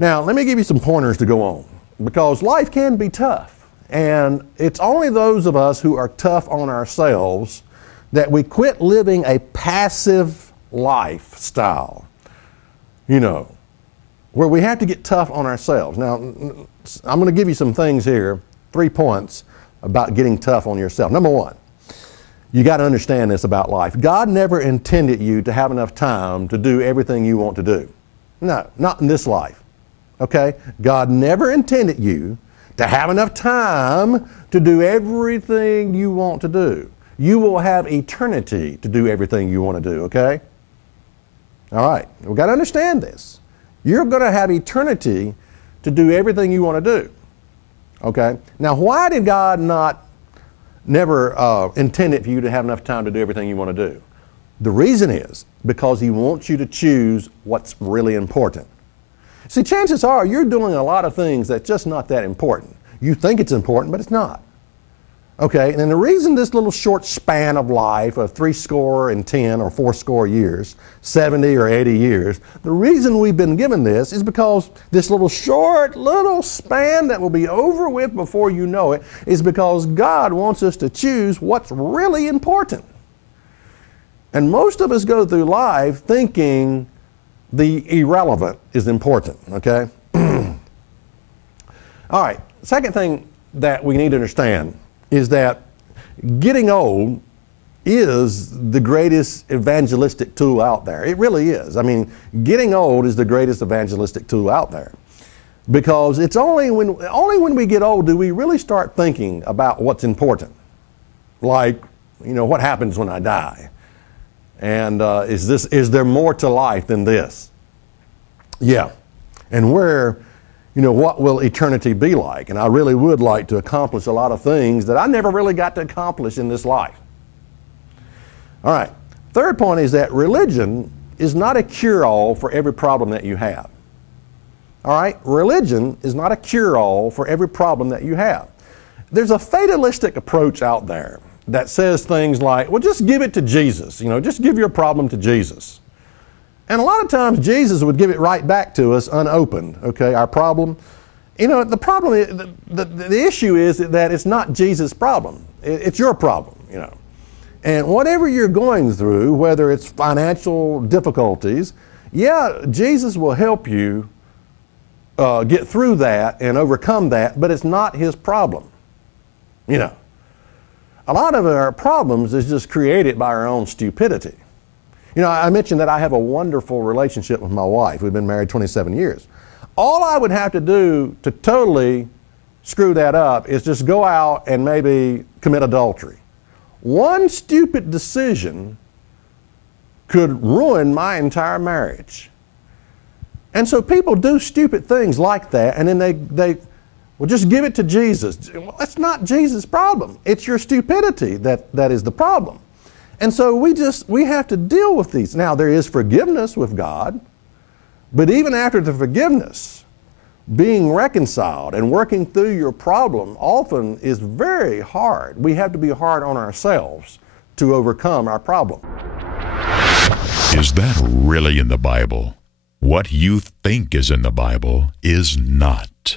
Now, let me give you some pointers to go on, because life can be tough. And it's only those of us who are tough on ourselves that we quit living a passive lifestyle, where we have to get tough on ourselves. Now, I'm going to give you some things here, 3 points about getting tough on yourself. Number one, you got to understand this about life. God never intended you to have enough time to do everything you want to do. No, not in this life. Okay? God never intended you to have enough time to do everything you want to do. You will have eternity to do everything you want to do, okay? All right, we've got to understand this. You're going to have eternity to do everything you want to do, okay? Now, why did God never intended for you to have enough time to do everything you want to do? The reason is because He wants you to choose what's really important. See, chances are you're doing a lot of things that's just not that important. You think it's important, but it's not. Okay, and the reason this little short span of life of 70 or 80 years, 70 or 80 years, the reason we've been given this is because this little span that will be over with before you know it is because God wants us to choose what's really important. And most of us go through life thinking the irrelevant is important, okay? All right, second thing that we need to understand is that getting old is the greatest evangelistic tool out there. It really is. I mean, getting old is the greatest evangelistic tool out there. Because it's only when we get old do we really start thinking about what's important. Like, what happens when I die? And is there more to life than this? Yeah. And what will eternity be like? And I really would like to accomplish a lot of things that I never really got to accomplish in this life. All right. Third point is that religion is not a cure-all for every problem that you have. All right? Religion is not a cure-all for every problem that you have. There's a fatalistic approach out there that says things like, well, just give it to Jesus. Just give your problem to Jesus. And a lot of times Jesus would give it right back to us unopened, okay, our problem. The problem, the issue is that it's not Jesus' problem. It's your problem, And whatever you're going through, whether it's financial difficulties, Jesus will help you get through that and overcome that, but it's not His problem, A lot of our problems is just created by our own stupidity. I mentioned that I have a wonderful relationship with my wife. We've been married 27 years. All I would have to do to totally screw that up is just go out and maybe commit adultery. One stupid decision could ruin my entire marriage. And so people do stupid things like that, and then they well, just give it to Jesus. Well, that's not Jesus' problem. It's your stupidity that is the problem. And so we have to deal with these. Now, there is forgiveness with God, but even after the forgiveness, being reconciled and working through your problem often is very hard. We have to be hard on ourselves to overcome our problem. Is that really in the Bible? What you think is in the Bible is not.